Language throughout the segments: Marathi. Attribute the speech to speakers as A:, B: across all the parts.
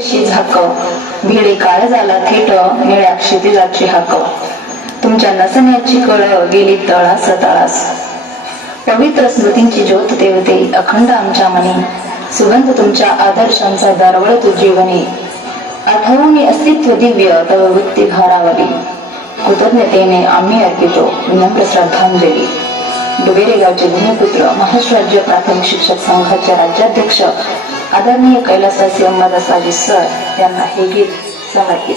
A: शी झाक भिडे काळ झाला थेट निळ्या क्षितिजाची हाक तुमच्या नसण्याची कळ गेली तळास तळास. पवित्र स्मृतींची ज्योत देवते अखंड आमच्या मनी. सुगंध तुमच्या आदर्शांचा दरवळत जीवनी. आठवणी अस्तित्व दिव्य तव वृत्ती भारावली कृतज्ञतेने आम्ही अर्पितो विनम्र श्रद्धांजली. डुबेरे गावचे भूमिपुत्र महाराष्ट्र राज्य प्राथमिक शिक्षक संघाचे राज्याध्यक्ष आदरणीय कैलासाचे अंबादासाजी सर यांना हे गीत समर्पित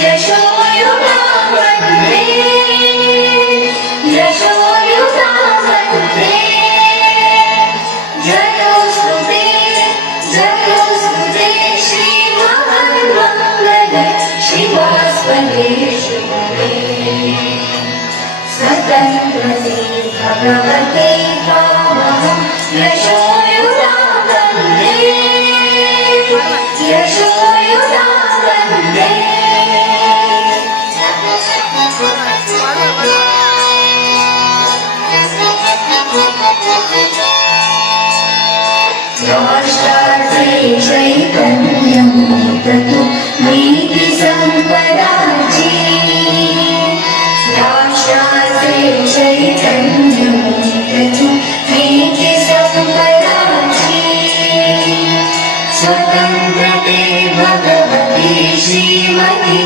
B: जय स्वतन्त्रते भगवते त्वामहं यशोयुता वन्दे यशोयुता वन्दे राष्ट्राचे चैतन्यं स्वतन्त्रते Bhagwati Shrimati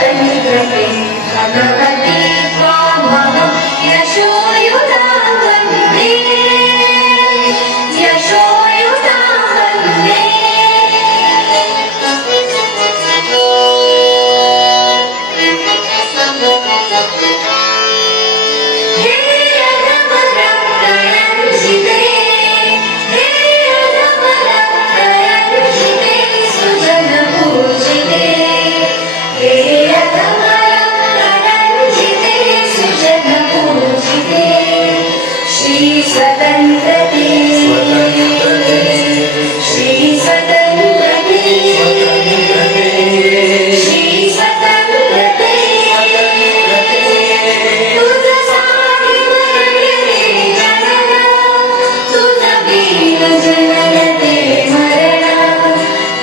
B: Thank you.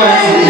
B: Yeah.